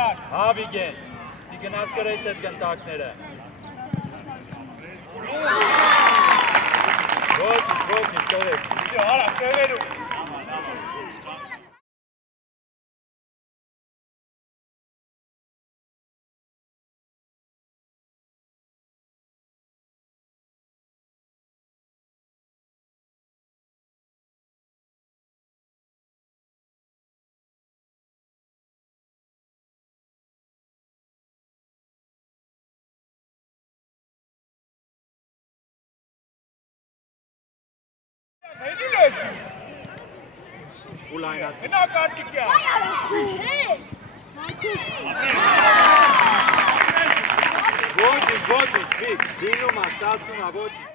Հավիգեն, դի գնաս կրես այդ գնդակները։ Ոչինչ, տովեք։ Արա, տևերու։ Ուլայնացի։ Հնա կարճիկյա։ Ոչինչ, վիկ, դինում ա, ստացում ա, ոչինչ։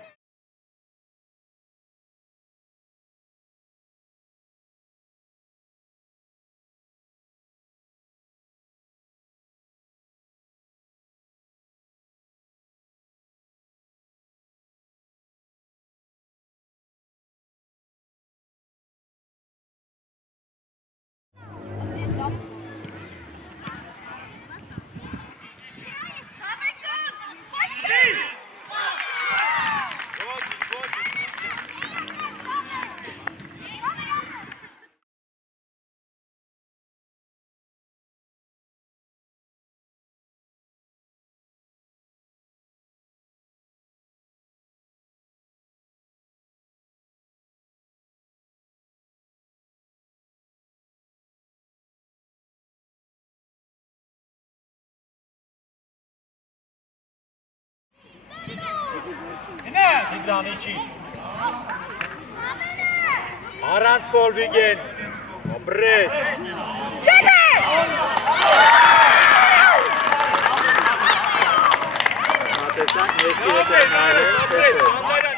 Տիգրանիչի։ Առանց Վոլվիգեն, օբրես։ Չետե։ Մատեսակ, մեջքի հետ է նարել,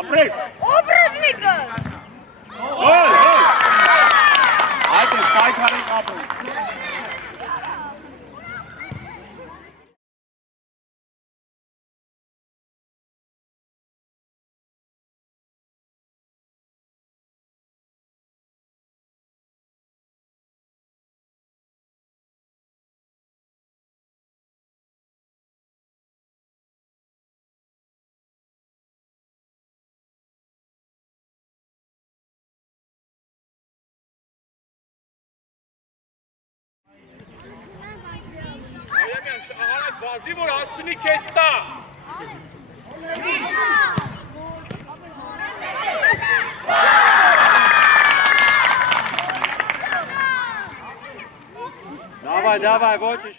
Ապրես։ Օբրես միկս։ Ոյ։ Այդ է պայքարի ապրես։ Բազի որ հասցնի քեզ տա։ Давай, ոչինչ։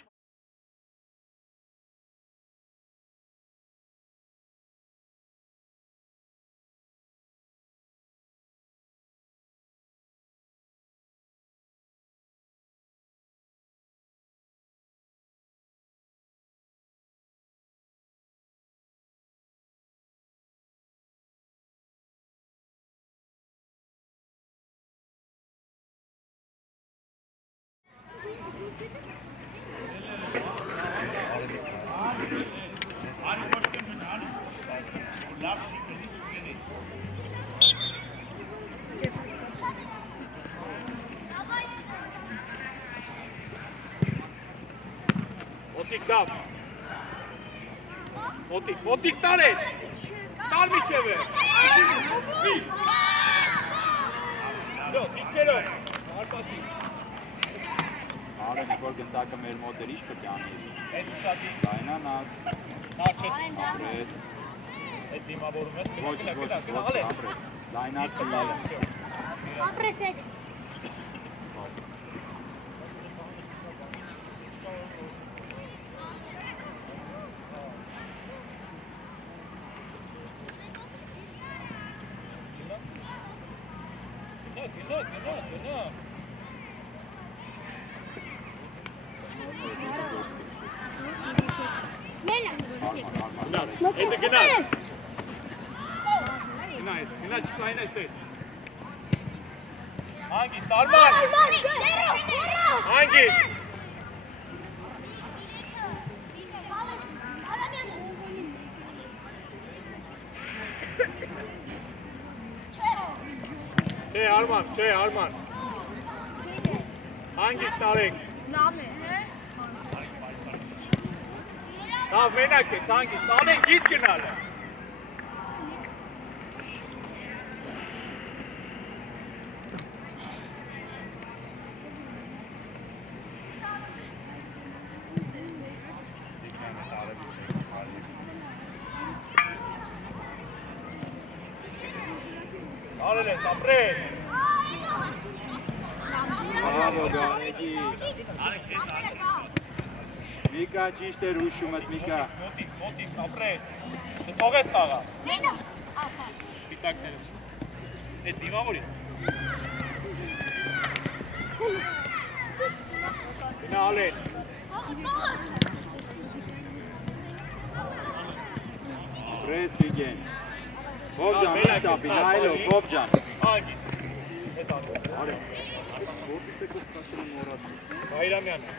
Ոտիկ դավ։ Ոտիկ տար է։ Տար միջև է։ Դիքերով, հարպասի։ Արը նիկոր գնդակը մեր մոտեր ինչ կտյանի։ Այդ ուշատի։ Լայնանաս։ Նա չես Ապրես։ այդ դիմավորում ես, Ապրես։ Լայնացի։ Ապրես եք։ Հետը գնա։ Գնա չկային այս հետ։ Հանգիստ, Արման։ Հանգիստ։ Չէ, Արման։ Հանգիստ արեք։ Լավ, մենակ ես, հանգիստ, անեն գիծ գնալ է։ Արել ես, ապրես։ Bravo, Գարեգի։ Միկա ճիշտ էր հուշումդ, Միկա։ Մոտիկ, ապրես։ Դե թողես խաղա։ Պիտակներս։ Էդ դիմավորի։ Գնա Ալեն։ Պրես Վիգեն։ Բոբջան, շտապի, նայլով, Բոբջան։ Հանգիստ։ Էդ անդո։ Արե։ Որտիս եք ուստացրում մորացի։ Բայրամյանը։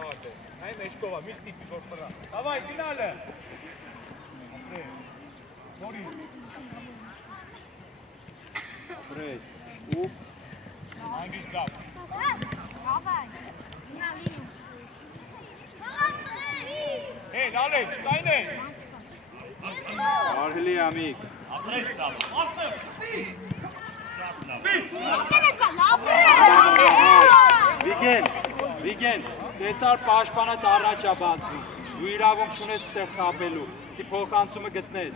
Տատե։ Այն մեջքովա, միշտ տիպի որ պրա։ Հավայ, գնալը։ Նորի։ Պրես, ուպ։ Հանգիստ գապ։ Հեն, Ալեն, չկային ես։ Արգլի ամիկ։ Վիգեն, տեսար պաշպանդ առաջ է բացվում, դու իրավունք չունես ստեղ խապելու, դի փոխանցումը գտնես։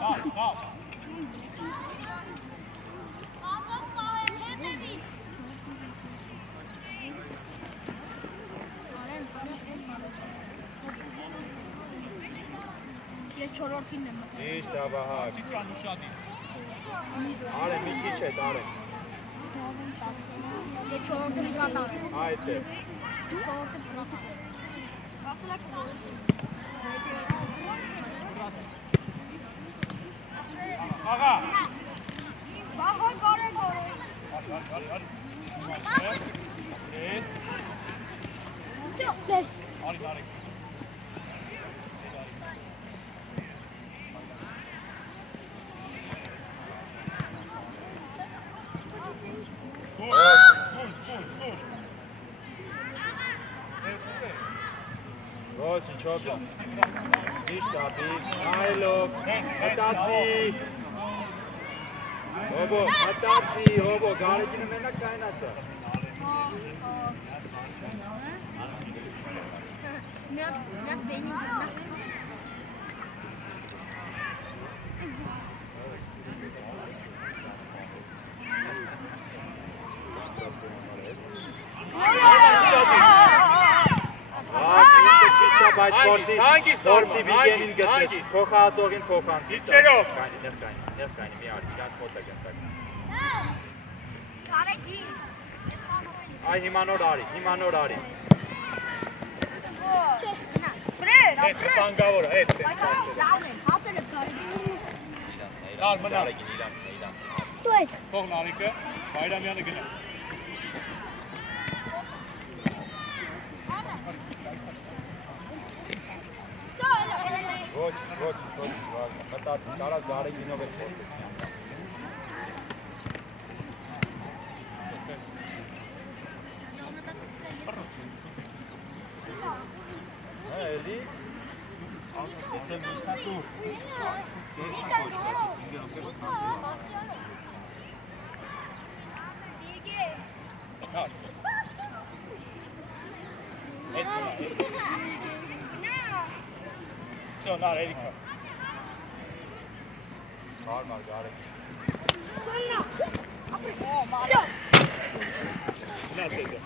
Հա։ Ես չորորդին եմ մտել։ Ճիշտ է, Վահագ։ Չիկան ուշադի։ Արե, մի քիչ հետ, արե։ Ես չորորդը հիդրատար եմ։ Այդ է։ Չորորդը պրոսիկ եմ։ Աղա։ Բահոյ բարեր։ Ես։ Դես։ Արի։ Ոչինչ, ոչինչ։ Ճիշտ ապի, նայլով, մտածի։ Հոբո, Գարեգինը մենակ կայնացա։ Միակ բենի գնա։ Բայց գործի Վիգենին գտնես, փոխահացողին փոխանցի։ Դիճերով։ Նեղ կայնի, մի արի, իրանց մոտ է գնտակ։ Կարեգի։ Այ հիմա նոր արի։ Բրեր, Հետ տանգավոր է, հետ։ լավն եմ, հասել եմ կարեգի։ Լավ մնա։ Դու այդ։ Թող Նարիկը, Բայրամյանը գնա։ Ոչ, մտածի, տարած Գարեգինով էլ փոխվեց։ Էլի։ Ես եմ ուստատուր։ Всё, на, Эрика. Հարմար Գարեգին։ Всё։ На, Цезя.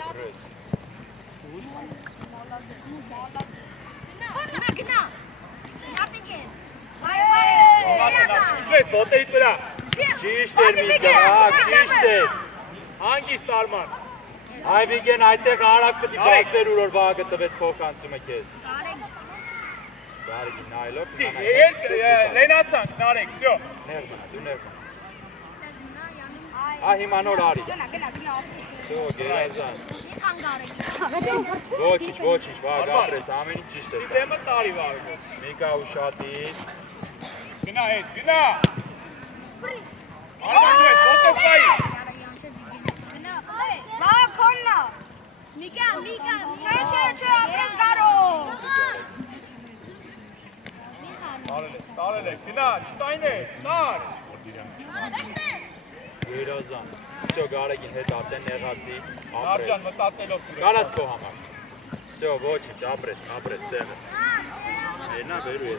Պրես։ Գնա։ ես ոտերիդ վրա։ Ճիշտ էր Միկա, ճիշտ էր։ Հանգիստ Արման։ Այ Վիգեն, այդտեղ արագ պիտի բացվեր ու որ վաղը տվեց փոխանցումը քեզ։ Գարեգին նայելով, Լենացանք, նարեք, всё։ ներմա, դու ներմա։ Ա հիմա նոր արի։ Всё, գերազան։ Ոչինչ, վաղ ապրես, ամեն ինչ ճիշտ է։ Սիստեմը տարի վարը։ Միկա ուշադի։ Գնա հետ, գնա։ Արման դու ես, ոտոկայի։ Տարել ես, գնա, չտայն ես, տար։ Գերազան։ Всё, Գարեգին հետ արդեն նեղացի, Նարջան ապրես։ մտածելով դուրս։ Կարաս քո համար։ Всё, ոչինչ, ապրես տեղը։ Մենա վերու է։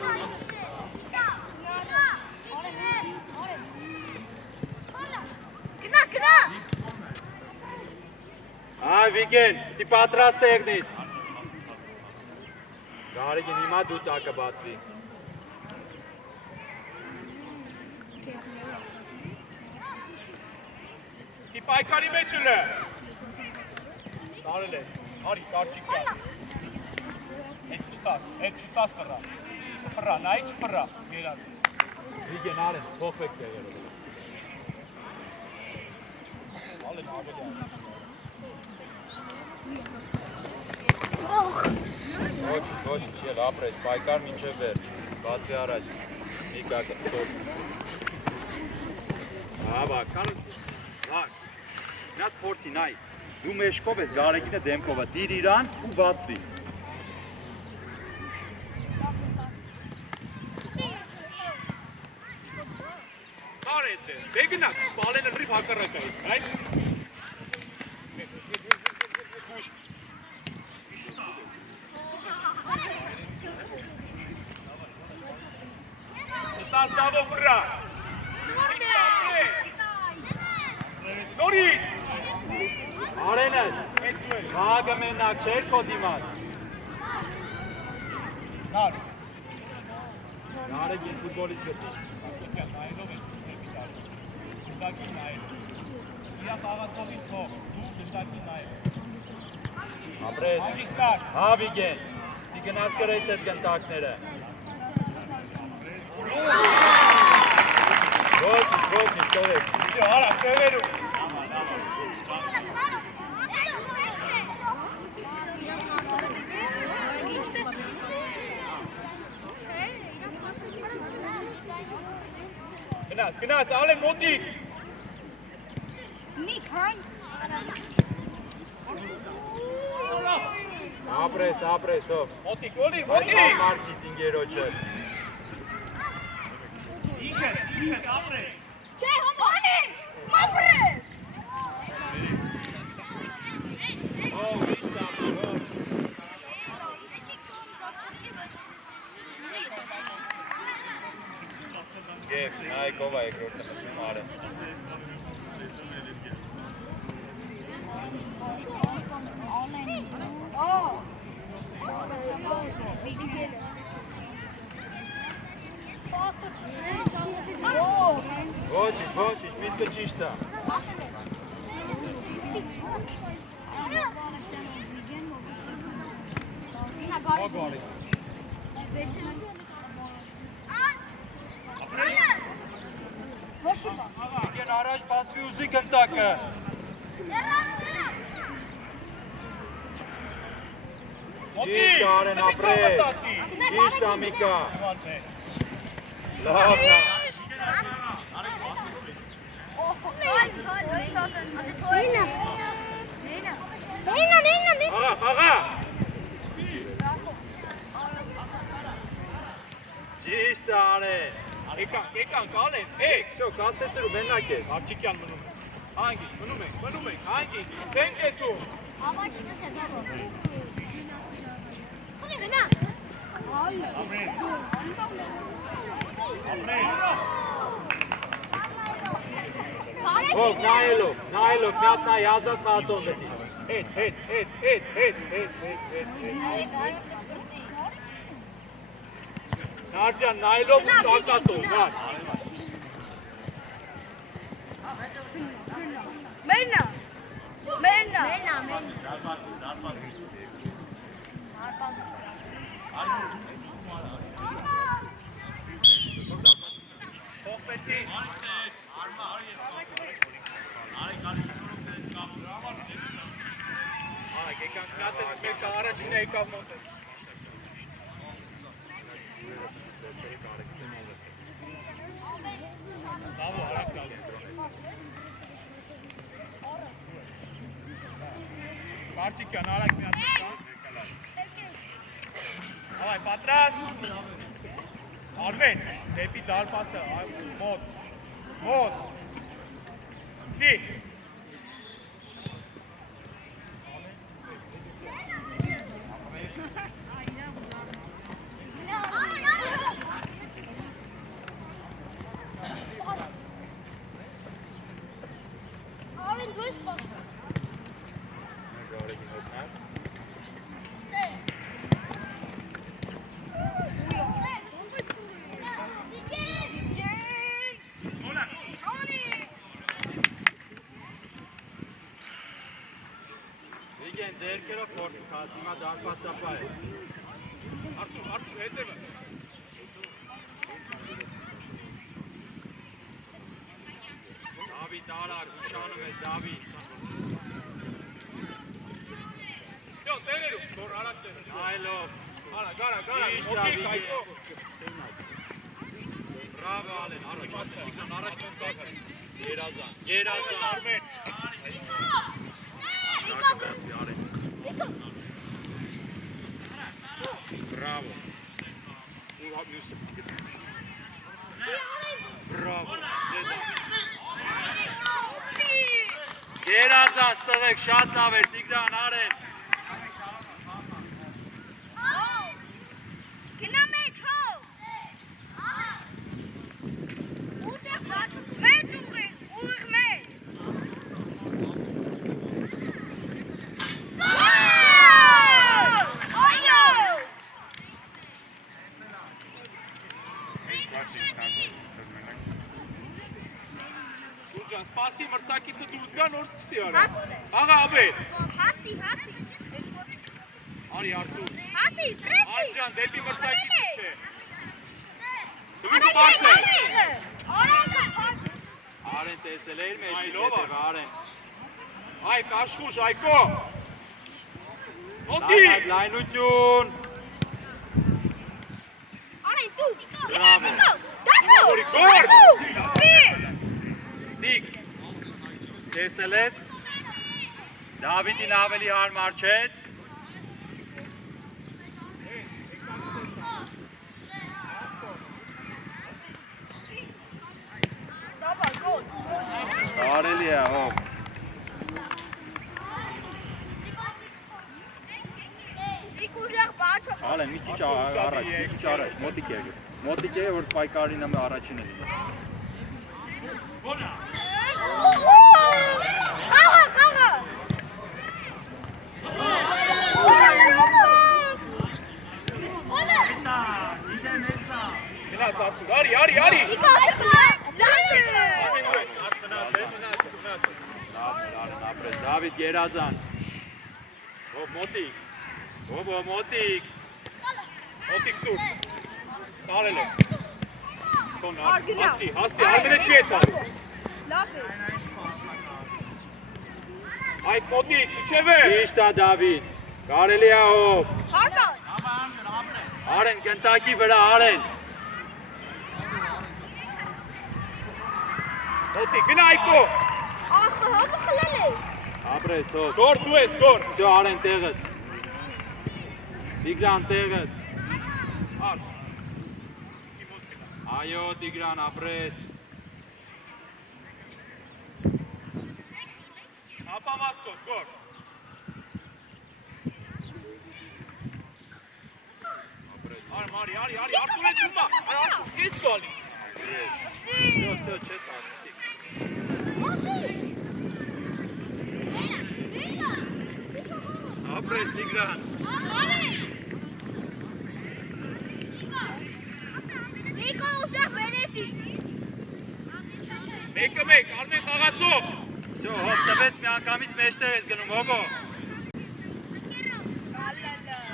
Այ Վիգեն, պիտի պատրաստ եղնես։ Գարեգին հիմա դու տակը բացվի։ Ի պայքարի մեջ ուլը։ Տարել ես, արի, կարճիկ կար։ Հետ չտաս կռա։ Պռա, նայի չպռա, գերազ։ Վիգեն արեն, փոխվեք տեղերը։ Ալեն ավելի ան։ Ոչինչ, ել ապրես, պայքար մինչև վերջ, բացվի առաջ, Միկա կտոտ։ Աբա, կարոտ, լակ, նատ փորձի, նայ, դու մեշկով ես Գարեգինը դեմքովը, դիր իրան ու բացվի։ Տար է դե, բեգնակ, պալենը լրիվ հակարակ այդ, այդ։ Տաստավով վրա։ Նորից։ Արենես, վաղը մենակ չեր քո դիմաց։ Նար։ Գարեգին ֆուտբոլից գտի։ Նայելով են, գնդակի նայել։ Իրա խաղացողին թող, դու գնդակի նայել։ Ապրես, Հանգիստար։ հա Վիգեն, դի գնաս կրես այդ գնդակները։ Ոչինչ, տվեք։ Իջո, արա, տևերու։ Գնաց, ալեն մոտիկ։ Ապրես, ով։ Մոտիկ, օլի, Այ մոտիկ։ մարկից ինգերոջը։ Ինքդ, ապրես։ Գեվ, նայ կովա երկրորդը մտնում արը։ Ոչինչ, միտքը ճիշտ է։ Ագարի։ Վիգեն առաջ բացվի ուզի գնդակը։ Մոտիկ, Արեն, ապրես։ Ճիշտ է Միկա։ Լավն է։ Աղա։ Ճիշտ է Արեն։ Եկանք, ալեն, եկ։ Շո, կասեցրու մենակ ես։ Արջիկյան մնում է։ Հանգիստ, մնում ենք, հանգիստ, դենք ես դու։ Ով, նայելով, մի հատ նայ ազատ նացող գտի։ Հետ։ Նարջան, նայելով ու տակատով, նար։ Մենա։ Փոխվեցի։ Եկան գնացես մեկը առաջին եկավ մոտես։ Բավո արակալ։ Մարտիկյան արակ մի հատ եկալ։ Ավայ պատրաստ։ Արմեն, դեպի դարպասը, մոտ։ Սկսի։ Արեն դու ես բաս։ Վիգեն ձերքերով խորտի կաց, հիմա դարպասապա է։ Արդու հետևը։ Դավիթ արագ, ուշանում ես Դավիթ։ Ճո, տեղերում, որ արագ տեղերում։ Այլով։ Արագ, Ճիշտ, ոտիկ Դավիթ։ այդո։ Բրավո Ալեն, առաջ մոտ Երազան։ Երազան։ Բրավո։ Ու հա մյուսը։ Բրավո։ Երազան ստվեք, շատ լավ էր, Տիգրան, Արեն։ Գնա մեջ, հո։ Ուժեղ բաց, մեջ ուղիղ մեջ։ Այո։ Ջան, սպասի մրցակիցը դուրս գա, նոր սկսի արա։ Աղա աբետ։ Հասի։ Արի Արթուր։ Հասի, տրեսի։ Արի ջան, դեպի մրցակիցը չէ։ Դու բարձ է։ Արեն տեսել էր մեջ, Այլով հետև Արեն։ Այ կաշխուշ, այկո։ Ոտի։ Լայնություն։ Արեն դու։ Բրավո։ Դավո։ Տիկ, տեսել ես, Դավիթին ավելի հարմար չէր, Դավա, գոլ։ կարելի է, հով, Դիկ ուժեղ բաց։ Ալեն, մի քիչ առաջ, մոտիկ է, որ պայքարին ամը առաջինը լինի։ Խաղա։ Գնաց Արթուր, արի։ Դիկա Լավ, ապրես, Դավիթ Գերազանց, հով մոտիկ, Ոտիկ սուր։ Տարել է։ Տոն Արգնա։ հասի, արմենը չի է տարել։ Լավ է։ Այդ մոտիկ, իչև է։ ճիշտ է Դավիթ, կարելի է հով, Հարկա։ Արեն, կնտակի վրա, Արեն, Ոտիկ, գնա այկո։ Ախը, հովը խլել ես։ ապրես, հով, Գոր դու ես, գոր։ Всё, Արեն տեղդ, Տիգրան տեղդ, Ար։ այո Տիգրան, ապրես, Ապավասկոտ, գոր։ Արի, Արթուր է դումա։ Արթուր, կես գալիս։ Всё, չես հասնի, ապրես Տիգրան, Դիկա ուժեղ վերևից։ Մեկը մեկ, Արմեն խաղացող։ Всё, հոբ տվես մի անգամից մեջտեղ ես գնում, հոգո։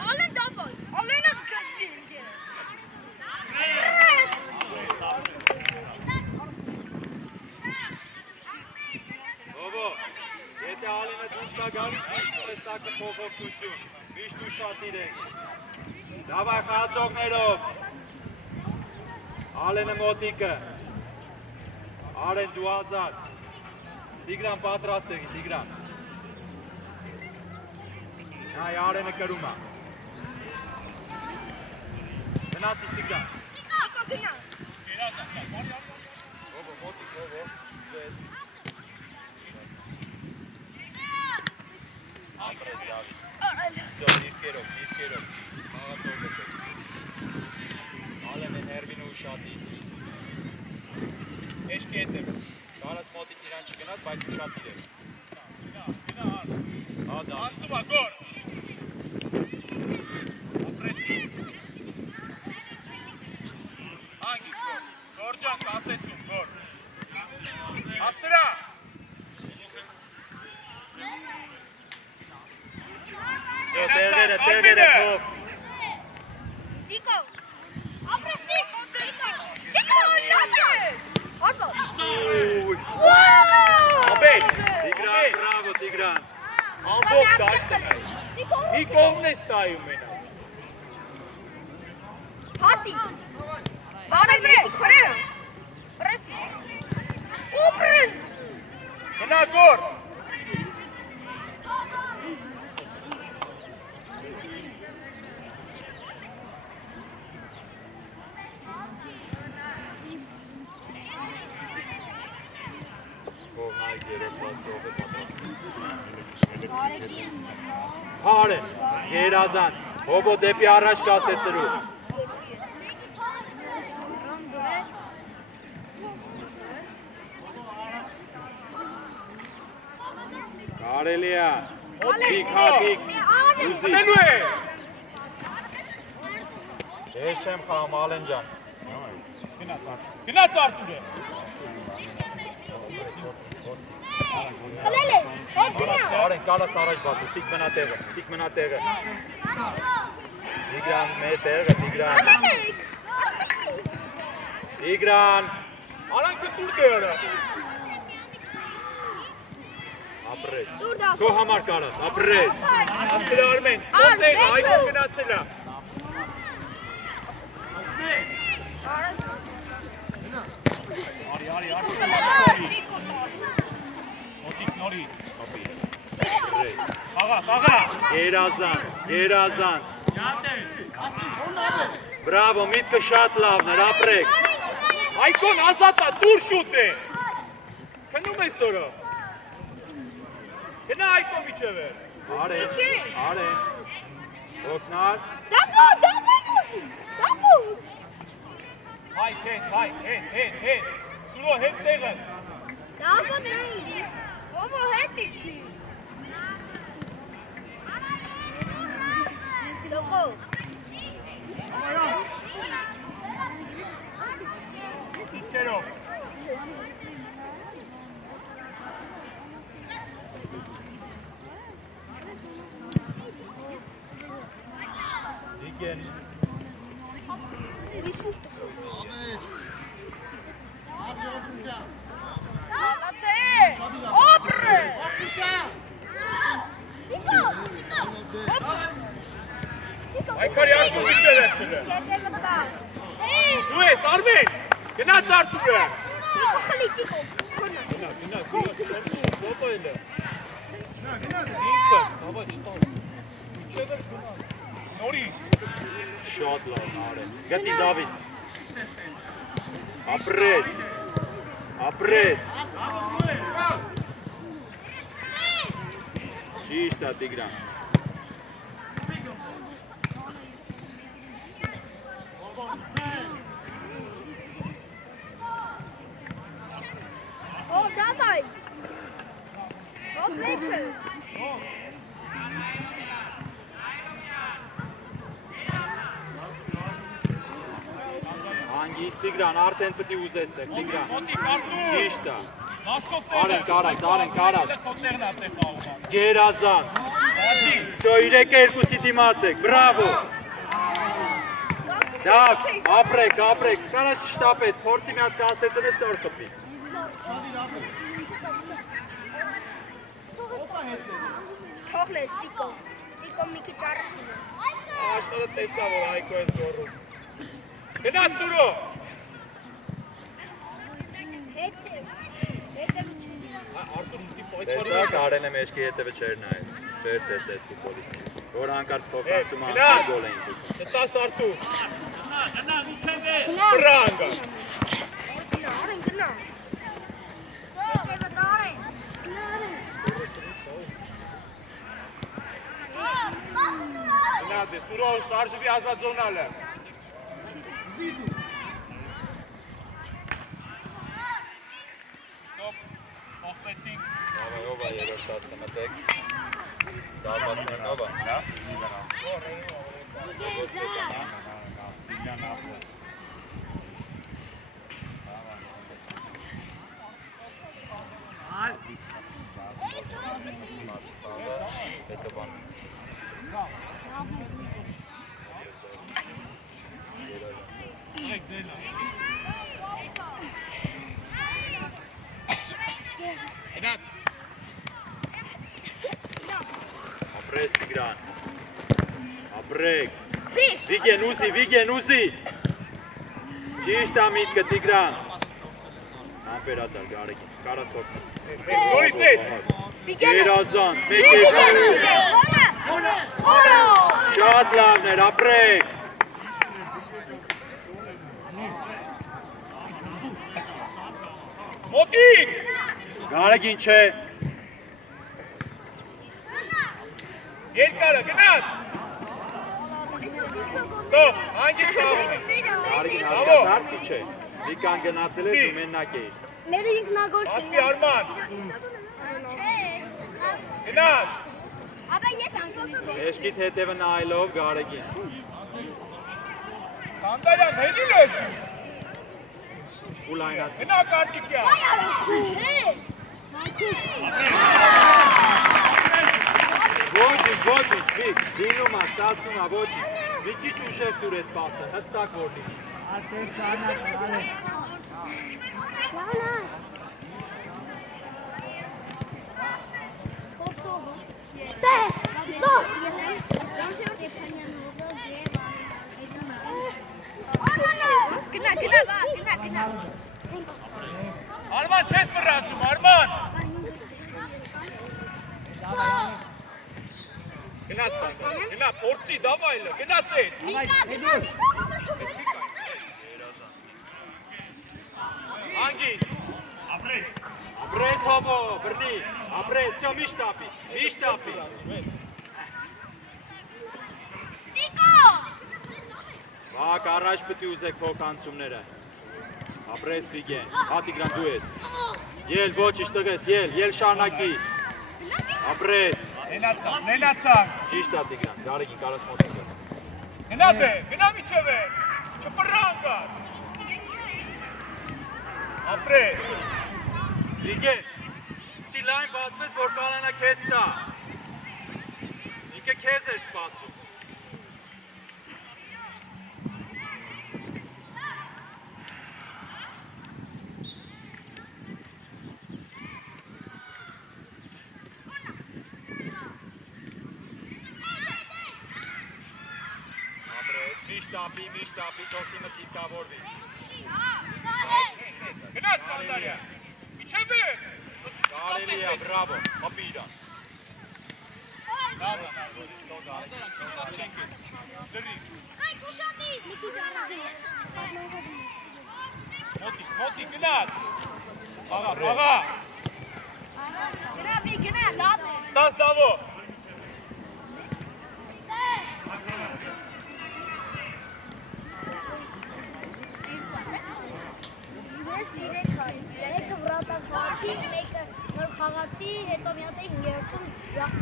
Ալեն դավոյ։ Ալենս գասին։ Հովո, եթե ալենը դուրս տա գալիս, միշտ տեսակը փոխողություն, միշտ ուշադիր եք։ Դավայ խաղացողներով։ Ալենը մոտիկը։ Արեն դու ազատ։ Տիգրան պատրաստ եղի, Տիգրան։ Հայ Արենը կրում է։ Գնացի Տիգրան։ Ակա գնա։ Հովո, մոտիկ, հովո։ Ամրես յավի։ Ձո, իրկերով, մաղացով գտեք։ Ալեն է հերվին ու ուշատի։ Էշկի հետև, կարաս մոտիկ իրան չգնաց, բայց ուշատիր է։ Հադա։ Աստու բա, գոր։ Ապրեսի։ Հանգի, գոր։ Գոր ջան, կասեցում, գոր։ Ասրա։ Տեղերը փով։ Զիկո։ Ապրեսնիկ։ Զիկո, լավը։ Արվո։ Ապետ։ Տիգրան, բրավո, Տիգրան։ Ամբող դաշտը։ Մի կողմն ես տայում ենա։ Հասի։ Բարև վրե, քրե։ Պրեսի։ Ու պրես։ Գնա գոր։ Հարեն, երազանց, հոբո դեպի առաջ կասեցրու։ Կարելի է, հատիկ, ուզի։ Նելու ես։ Ես չեմ խաղում, Ալեն ջան։ Գնաց Արտուրը։ Խլել ես, հետ գնա։ Արեն, կարաս առաջ բասես, տիկ մնա տեղը։ Տիգրան, մեր տեղը, Տիգրան։ Խլել եք։ Տիգրան, Արանքը տուր դերը։ ապրես։ Դուր դա։ Քո համար կարաս, ապրես։ Ասել Արմեն, ոտներ, այդը գնացել է։ Մոտիկ նորի։ Ապրես։ Աղա։ Երազանց։ Բրավո, միտքը շատ լավն էր, ապրեք։ Այկոն ազատա, դուր շուտ է։ Քնում ես օրը։ Գնա այկոն միջև է։ Արեն։ Ոսնար։ Դավո։ Հայ, հետ։ Սուրո հետ տեղը։ Դավո նայի։ Ովո հետի չի։ Լոխո։ Կերով։ Դիգեն։ Այքարի արկու միջև ես չլը։ Դու ես, Արմեն, գնաց Արտուրը։ Գնա, ոտո էլ է։ Ինքը, բաբա չտան, միջև ես գնա։ Նորի։ Շատ լավն Արեն։ Գտի Դավիթ։ Ապրես։ Ճիշտ է Տիգրան։ Ով դավայ։ Ով մեջը։ Հանգիս Տիգրան, արդեն պետք է ուզեցնեք, Տիգրան։ Մոտիկ արդու։ Ճիշտ է։ Մասկով Արեն կարաս, Արեն կարաս։ Կողմներն ա տեղ խաղում։ Գերազանց։ Всё, 3-2-ի դիմացեք, բրավո։ Так, ապրեք, ապրեք, կարաս չշտապես, փորձի մի հատ կասեցնես նոր խփի։ Թողնես Տիկո։ Տիկո մի քիչ առաջ գնա։ Աշխարհը տեսա որ Հայկո է զորում։ Գնաց Սուրո։ Հետը Արտուր ուստի Տեսակ Արենը մեջքի հետևը չէր նայել, չէր տեսել ֆուտբոլիստին, որ հանկարծ փոխանցում Գնա։ անցնել գոլ էին դուք։ Տաս Արտուր։ Գնա, միջև է։ Բրանգա։ Արեն գնա։ Հետևը դարեն։ Գնաց է, Սուրո շարժվի ազատ զոնալը։ Փոխվեցինք։ Ով է երրորդ 10-ը մտեք։ Դարպասներն ով է, հա։ Հետո բան։ Գնաց։ Ապրես Տիգրան։ Ապրեք։ Վիգեն ուզի։ Ճիշտ է միտքը Տիգրան։ Ամպերատար Գարեգին, կարաս օգնես։ Նորից է։ Գերազանց, մեկ շատ լավներ, ապրեք։ Մոտիկ։ Գարեգին չէ։ Երկարը գնաց։ Ստոպ, հանգիստ խաղում։ Գարեգին հասկացար թե չէ։ Վիկան գնացել է դու մենակ էիր։ Մեր ինքնագոլ Ասվի Արման։ Չէ։ Գնաց։ Աբա ետ անգոս։ Էշկիտ հետևը նայելով Գարեգին։ Կանդարյան, հեզիլ ես։ Ու լայնացի։ Գնա կարճիկյան։ Չէ։ Ոչինչ, Վիկ, դինում է, ստացում է, ոչինչ։ Մի քիչ ուշեր տուր այդ պասը, հստակ որ լինի։ Գնա։ Արման չես վրասում, Արման։ Գնաց Կաստան, գնա, փորձի, դավայլը, գնաց է։ Հանգիստ։ Ապրես հոբո, բրնի, ապրես, սյո միշտապի։ Վակ, առաջ պտի ուզեք փոխանցումները։ Ապրես Վիգեն, Տիգրան դու ես։ Ել, ոչինչ տղես, ել շարնակի։ Ապրես։ Նենացան։ Ճիշտ է Տիգրան, Գարեգին կարաս մոտիկ ես։ Գնա դե, գնա միջև է։ Չպռանգա։ Ապրես։ Վիգեն, ստի լայն բացվես, որ կանանա քեզ տա։ Ինքը քեզ էր սպասում։ Միշտապի, թողքի մտիկ կավորվի։ Գնաց Կանդարյան։ Միջև է։ Կարելի է, բրավո, հապի իրան։ Մոտիկ, գնաց։ Աղա։ Գնա, լավ է։ Տաս դավո։ Մեկը վրատակ խաղացի, մեկը նոր խաղացի, հետո մի հատ է 5-րդում ձախ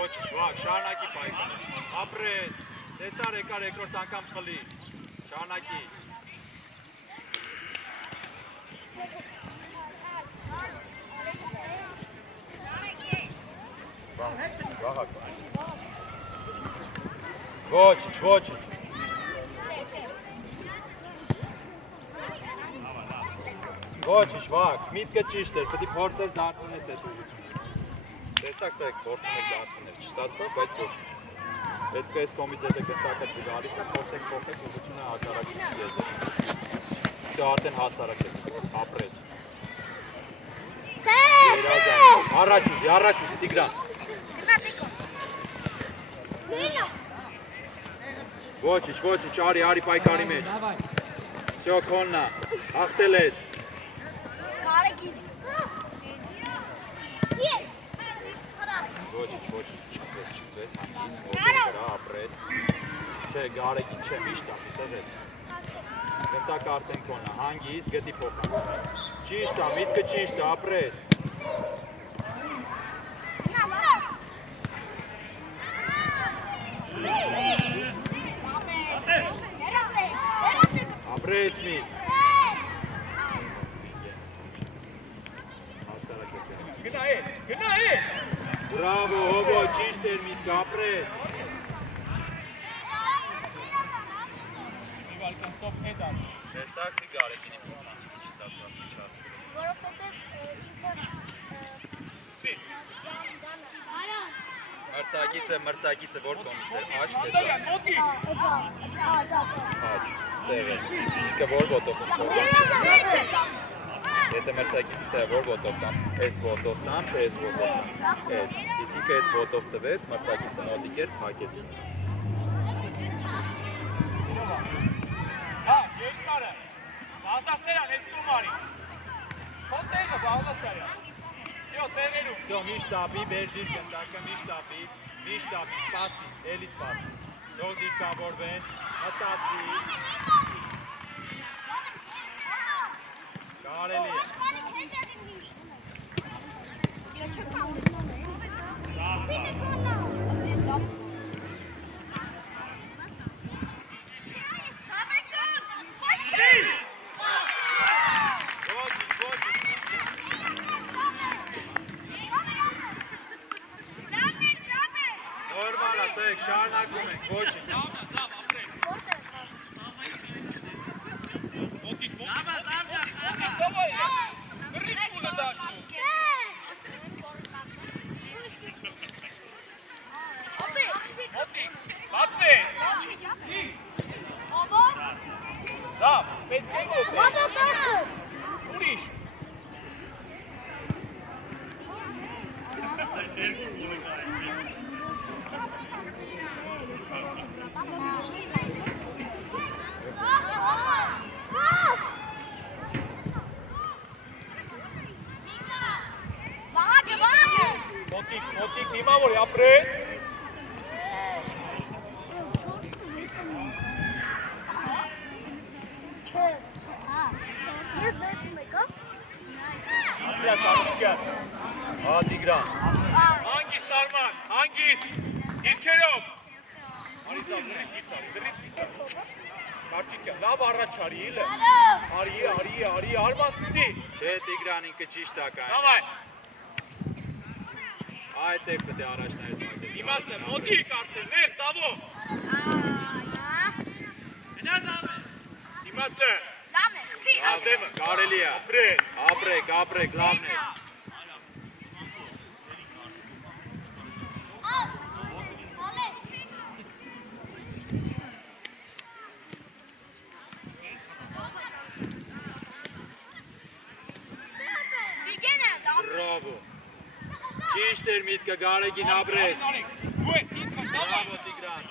Ոչինչ, վակ, շարունակի պայքարը։ Ապրես։ Տեսար եկար երկրորդ անգամ խլի։ Շարունակի։ Ոչինչ, ոչինչ։ Ոչինչ, վակ, միտքը ճիշտ էր, պետք է փորձես դարձնես այդ ուղղությունը։ Տեսակ տեք, փորձում եք դարձնել, չստացվող, բայց ոչինչ։ Պետք է այս կողմից եթե գտակը գալիս է, փորձեք փոխեք ուղղությունը հակառակի եզր։ Всё, արդեն հասարակ է, ապրես։ Առաջ ուզի, Տիգրան։ Ոչինչ, արի պայքարի մեջ։ Всё, քոննա, հաղթել ես։ Ոչինչ, չծվես, հանգիս, որդերա, ապրես։ Չէ, գարեգին, չէ, միշտ ապի, տղես։ Գտակ արդեն քոննա, հանգիս, գտի փոխանցում։ Ճիշտ է, միտքը ճիշտ է, ապրես։ Ապրես միտ։ Հասարակ է պյան։ Գնա ես։ Բրավո, հովո, ճիշտ էր միտք, ապրես։ Իվալկան ստոպ հետ արջ։ Տեսակ մի գարեգինի փոխանցում չստացված չաստրես։ Որովհետև Մրցակիցը որ կողմից է, աջ թե Անդալյան, մոտիկ։ աջ, ստեղ է, ինքը որ ոտով Եթե մրցակիցը ստեղ որ ոտով տամ, ես ոտով տամ, թե ես ոտով տամ, ես, իսինքը ես ոտով տվեց, մրցակիցը նոտիկ էր, փակեց Հա, երկարը, Բաղդասարյան, ես կումարի։ Հոտ տեղը, Բաղդասարյան։ Всё, տեղերում։ Всё, միշտ ապի, բերժիս ենտարկը, միշտ ապի, սպասի, էլի սպասի։ Թող դիրքավորվեն, մտածի։ Կարելի է։ Նորմալ է, տեք, շարունակում ենք, ոչինչ։ Давай, Рикуна дашь. Ոտիկ, բացվե։ Դա, պետք է ոտիկ։ Ուրիշ։ Ոտիկ, դիմավոր ապրես։ Ասիա կարճիկյան։ Հա, Տիգրան։ Հանգիստ արման, հանգիստ, իրքերով։ Արիսավ, դրիպ գիծար։ Կարճիկյան, լավ առաջ արի, իլը։ Արի, արման սկսի։ Չէ, Տիգրան, ինքը ճիշտ է կային։ Դավայ, Այդ է պետք է առաջնայր մակես։ իմացը, մոտիկ արդեն, նեղ, դավո։ Իմացը, Ադեմը, կարելի է։ ապրես։ Ապրեք, լավն է։ Բրավո։ Ճիշտ էր միտքը, գարեգին ապրես։ Դու ես, ինքն Բրավո, Տիգրան։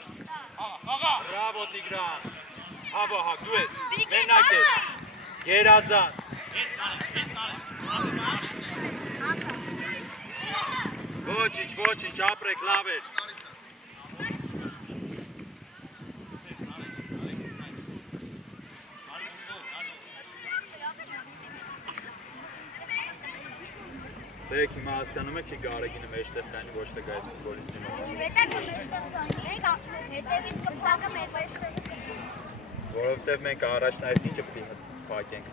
աղա, Բրավո, Տիգրան։ Հավո, հակ, դու ես։ Մենակ ես։ Գերազանց։ Ոչինչ, ապրեք, լավ էր։ Դեք հիմա հասկանում եք, ի Գարեգինը մեջտեղ կանի, ոչ թե գայս ֆուտբոլիստի մոտ։ Հետո մեջտեղ կանգնենք, հետևից կփակը մեր մեջտեղ։ Որովհետև մենք առաջնայինը ինչը պետք է փակենք։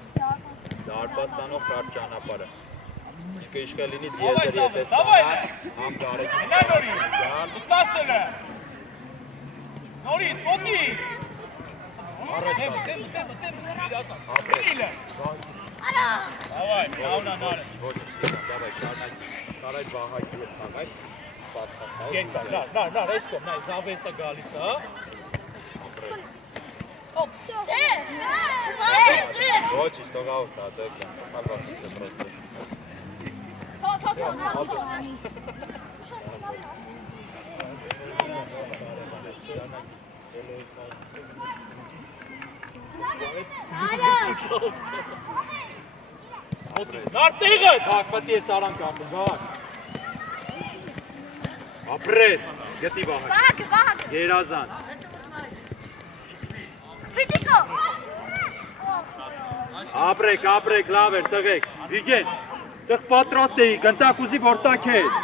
Դարպաս տանող կարճ ճանապարհը։ Ինքը իշքա լինի դիեզեր եթե ստանա, համ Գարեգին։ Նա նորից։ Դասելը։ Նորից, մոտի։ Առաջ տան։ Ապրիլը։ Давай, լավնա նարը։ Ոչ չկա, դավայ շարնակ։ Կարայ բաղակի հետ խաղայ։ Պատխախալ։ Գետա, նա, այս կողմ, նա զավեսա գալիս, հա։ Ոչ, իստողավ տա, դեք, սխալված է պրոստը։ Նարտեղը։ Բակ, պետք է սարան կապում, բակ։ Ապրես, գտի բաղակ։ Բահակ։ Երազանց։ Պիտիկո։ Ապրեք, լավ էր, տղեք։ Վիգեն, տղ պատրաստ էի, գնտակ ուզի որ տակ ես։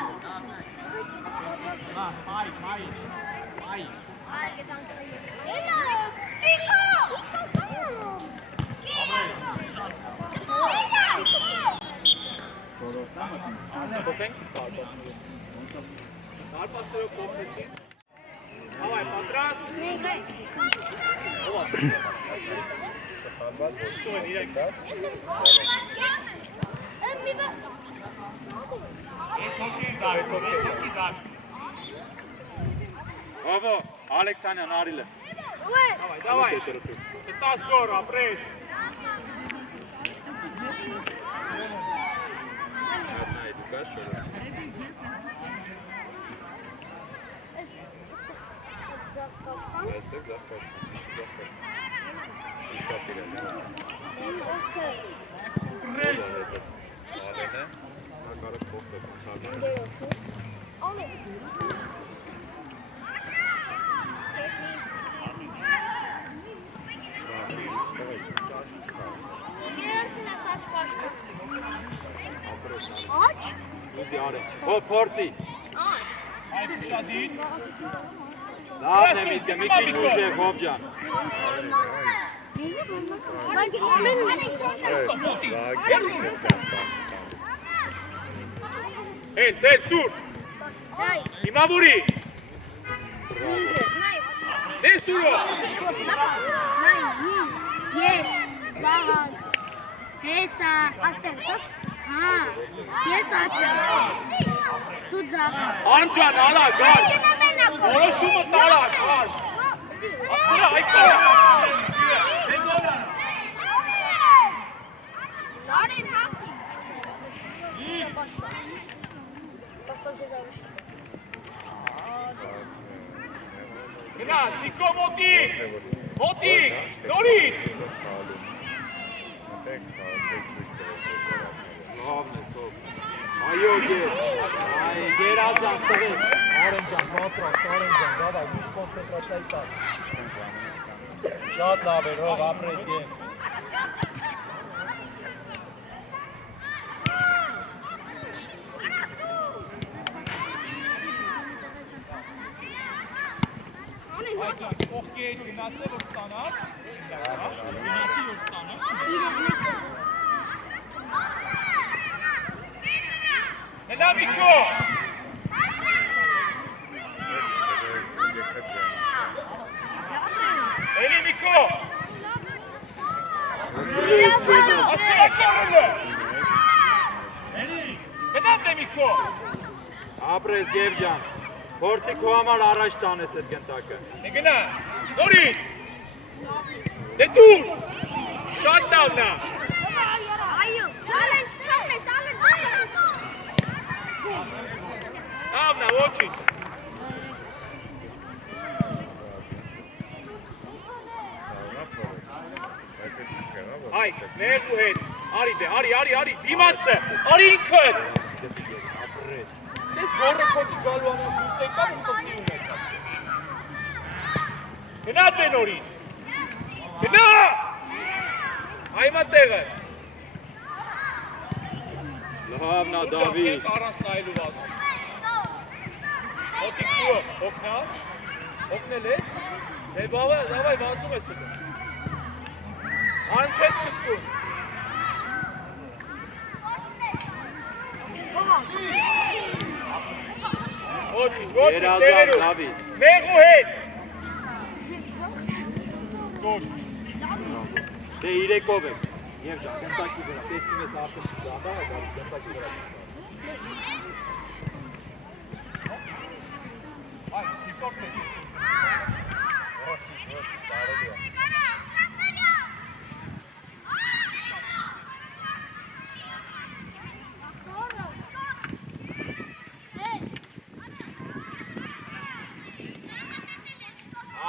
Դարպասները կողմեցին։ Давай, պատրաստ։ Ովո, Ալեքսանյան, Արիլը։ Давай. 10 գոր, ապրես։ Հասնայ, դու կաս շորը։ Այստեղ ձախ պաշտպան, իշատ իրեն։ Ադեն է, նա կարըկ փոխվեք, սարման է։ Աչ։ Ուզի արեն, հո փորձի։ Աչ։ Այդ ուշադիր։ Լավն է միտքը, մի քիչ ուժեղ, հոբ ջան։ Հել, սուր։ Հիմա բուրի։ Դեր սուրո։ Ես, բաղան, հեսա, աստեղ, հա, ես աչվեմ, դու ձաղը։ Արմ ջան, արագ, արագ։ Որոշումը տարակ, արմ։ Ասիրա, այստեղ։ Լարին հասի։ Գնա, Նիկո մոտիկ, նորից։ Լավն է, սով։ Այո, գեր։ Այ, գերազանց տղեք։ Արեն ջան, պատրաստ, Արեն ջան, դավայ, մի կոնցենտրացիայի տակ։ Շատ լավ էր, հող ապրես գեմ։ Կողքի էի գնացել, որ ստանաց։ Գնացի, որ ստանաց։ Հելա Միկո։ Էլի Միկո։ Ասիրա կորելը։ Էլի, գնա դե Միկո։ Ապրես, գև ջան։ Փորձի քո համար առաջ տանես այդ գնտակը։ Գնա, նորից։ Դե դուր։ Շատ լավն է։ Այո, չալենջ թողնես, Լավն է, ոչինչ։ Այ, ներդու հետ, արի դե, արի, դիմացը, արի ինքըն։ Դես գորը քո չգալու համար դուս եկավ ու կողքի ունեցած։ Գնա դե նորից։ Գնա։ Այմա տեղը։ Հավնա Դավիթ։ Առանց նայելու վազում։ Մոտիկ սուը, օգնա։ Օգնել ես։ Դե դավայ վազում ես դու։ Ան չես գցում։ Ոչինչ, Երազան Դավիթ։ Մեղու հետ։ Գոլ։ Դե 3-ով եք։ Եվ ջան, դեմտակի վրա, տեսնում ես արդեն դադա է, դեմտակի վրա։ Այ, տիպոք ես։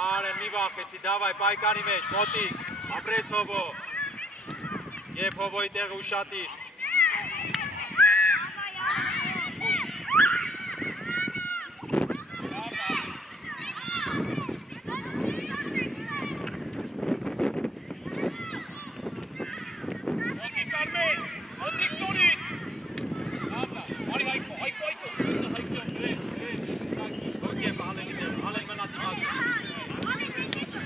Արե, մի վախեցի, դավայ, պայքանի մեջ, մոտիկ, ապրես հովո, և հովոյի տեղը ուշատիր։ Մոտիկ Արմեն, մոտիկ Նորից։ Արի հայկո։ Հոգև, ալեն մնա դիմացը։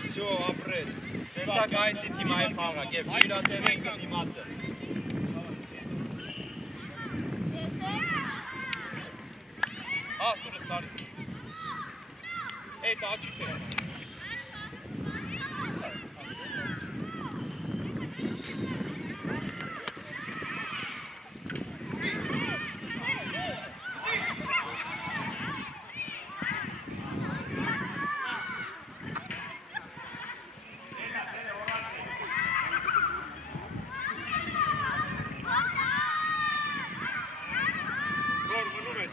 Всё, ապրես։ Տեսակ այսի թիմայի խաղակ և իրասերեն դիմացը։ Սուրը սարի։ Էդ աչից է։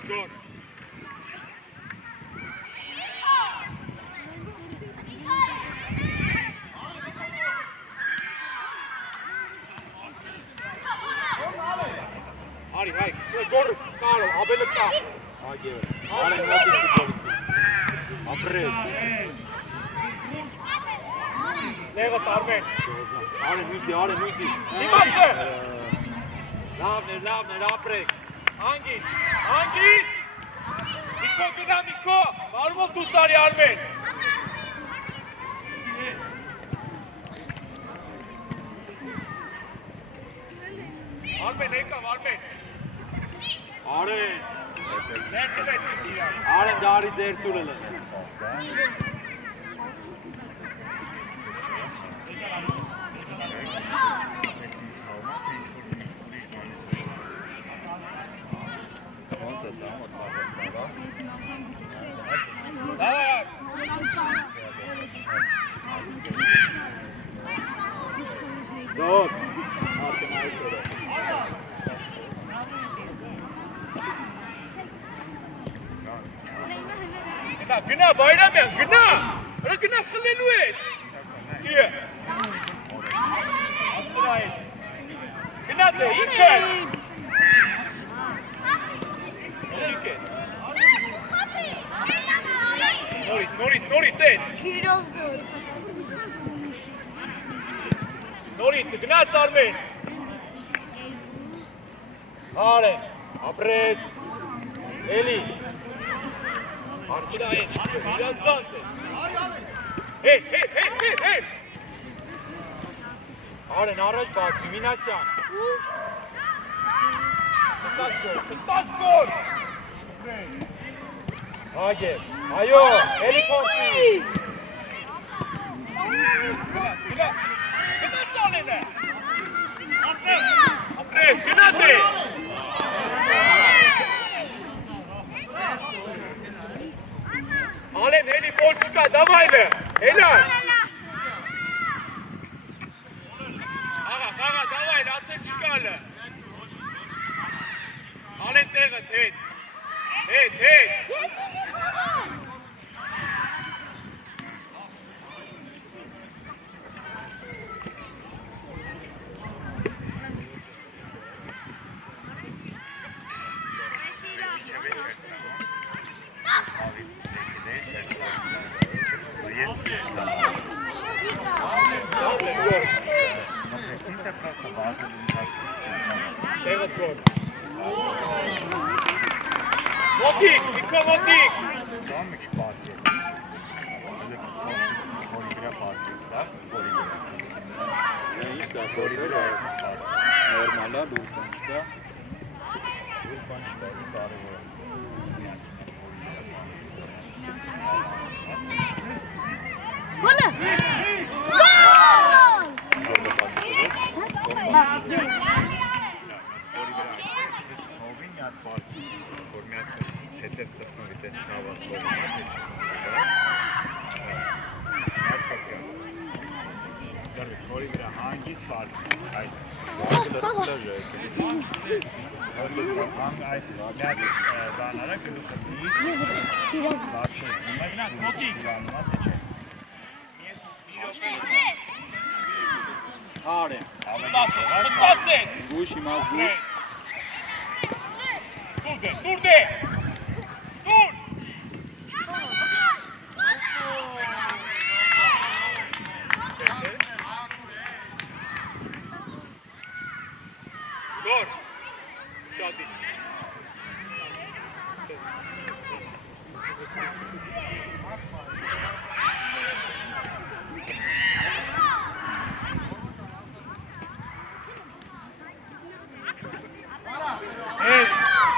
Գոր։ Արի, հայք, գոր կարո, աբելը կա։ Ագև, արեն մոտիկ սուպորիսի։ Ապրես։ Լեղը տարմեն։ Արեն հուսի։ Դիմացը։ Լավն էր, ապրեք։ Հանգիստ։ Միկո գնա, Միկո, վարումով դու սարի Արմեն։ Արմեն, եկավ, Արմեն։ Արեն, Ներտվեցին իրար։ արեն դարի ձեր տուրել է։ Դոտ, արդեն այսօր է։ Գնա, Բայրամյան, գնա, հրա գնա խլելու ես։ Իե։ Աստրային։ Գնա դե, ինք է։ Ինք է։ Նորից ես։ Քիրոզոց։ Նորից, գնաց Արմեն։ Արեն, ապրես, էլի։ Աստրային, իրազանց է։ Հեյ։ Արեն, առաջ բացի, Մինասյան։ Շտաց գոր։ Ագև, այո, էլի փորձի։ Գնա ծալենը։ Ապրես, գնա դե։ Ալեն, էլի բոլ չկա, դավայլը, էլան։ Աղա, դավայլ, ացել չկալը։ Ալեն տեղը, թետ։ Տեղը գոր։ Մոտիկ, Նիկո մոտիկ։ Կամ մի քիչ պարկես։ Հələ որի վրա պարկես, լավ, որի վրա։ Ինչ դա, որի վրա այսպես պարկ։ Նորմալ է, լուր բան չկա։ Լուր բան չկա, կարևոր է։ Գոլը։ Որը պասից։ Որի վրա այսպես հովին մի հատ պարկի, որ մի հատ հետև սխնովի տես ծավալ որի վրա թե չի։ Որի վրա հանգիստ պարկի, այդ որը այս միած բանարը գլուխի вообще Մայնակ, մոտիկ։ Արե, Ստասեն։ գույշ հիմա գույշ։ Տուր դե։ Տուր։ Գոր։ Շատի։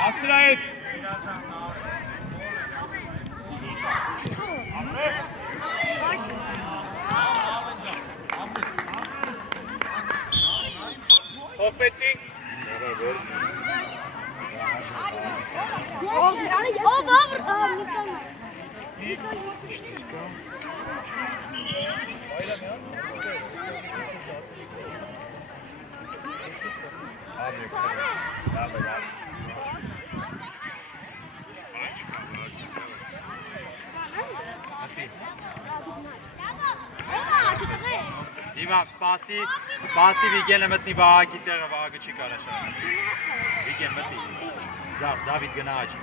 Ասրա հետ։ Հոպեցի։ Դիմա, սպասի Վիգենը մտնի վահագի տեղը, վահագը չի կարա շարան։ Վիգեն մտնի, ձար, Դավիթ գնա աճի։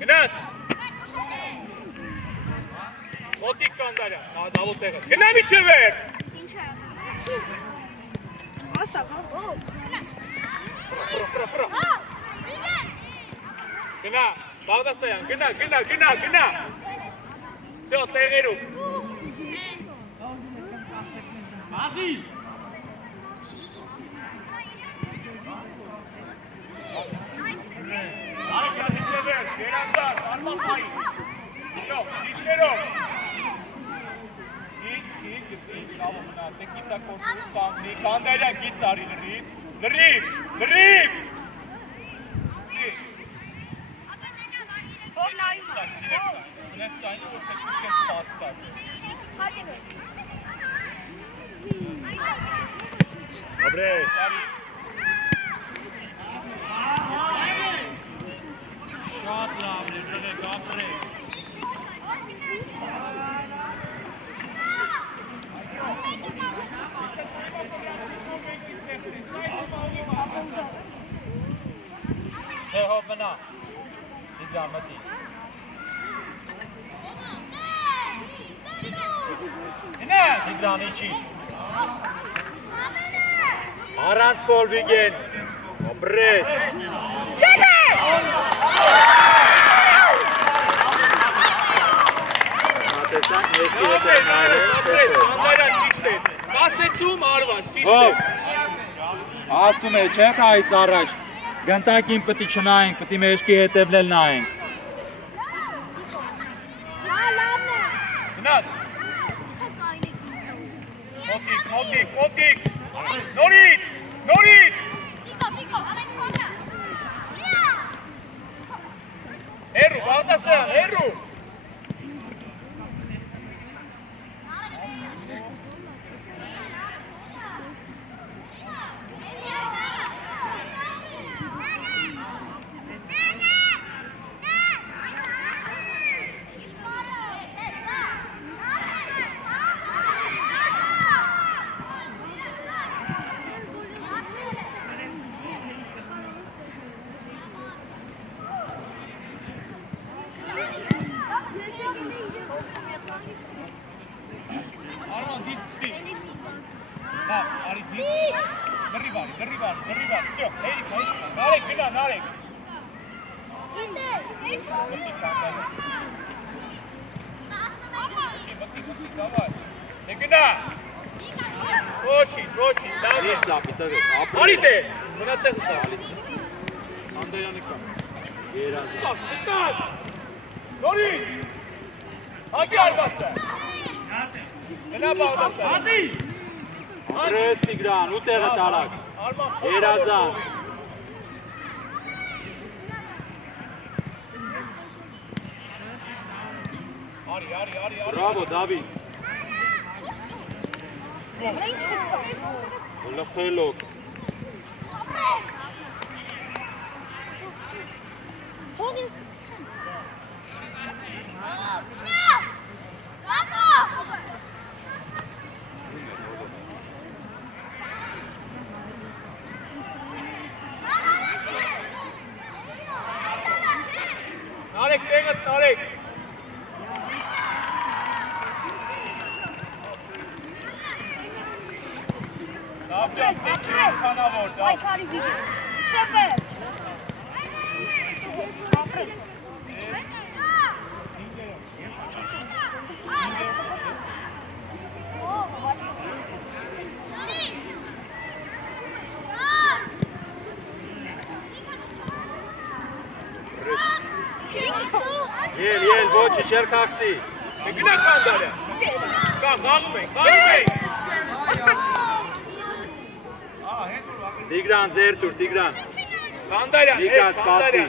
Գնաց։ Մոտիկ կանդարյան, դավոտ տեղը։ Գնա միջև էր։ Ինչ է։ Ասա, Ֆրա։ Գնա, Բաղդասարյան, գնա։ Всё, տեղերում։ Բազի։ Այդքան միջև էր, գերանցած, արմախային։ Всё, դիջներով։ Գիծ, լավ մնա, տե կիսակորպուս կանգնի, կանդարյան գիծ արի լրիվ։ Ով նայում է։ Սնես կային, որ տեքնիկ ես պաստար։ Աբրես։ Շատ լավ է, դրեք, ապրեք։ Հեհով մնա։ Դիգրան մտի։ Գնա։ Դիգրան իջի։ Առանց ֆոլ Վիգեն։ Աբրես։ Տեսանք մեջի հետ են նայել։ Կանդարյան ճիշտ է։ Կասեցում արված, ճիշտ է։ Ասում է, չէ՞ խայից առաջ, գնդակին պտի չնայենք, պտի մեջքի հետևնել նայենք։ Գնաց։ Մոտիկ։ Նորից։ Հերու, Բաղդասարյան, հերու։ Արման դից սկսի։ Հա, արի դից։ գրի բարի, всё, հերիք, նարեք, գնա, նարեք։ Մտի, դավայ։ Դե գնա։ Ռոչի, դավայ։ Ես լապի տղես, Արի դե, մնատեղ տալիս։ Անդերյանի կա։ Երազ։ Ստաս։ Նորի։ Հագի արվածը։ Գնա բաղդասը։ Հատի։ Ապրես Տիգրան, ու տեղը տարակ։ Երազան։ Արի։ Բրավո, Դավիթ։ Ինչ է սա։ Լխելոք։ Հողես Նարեք, տեղը նարեք։ Դավջան, տեքին կանավոր, դավ։ Պայքարի վիդի։ Չեպե։ Ապրես։ Ել, ոչի, շերքակցի։ Դե գնա կանդարը։ Կան, գանում ենք։ Տիգրան, ձեր տուր, Տիգրան։ Կանդարյան, Նիկա, սպասի։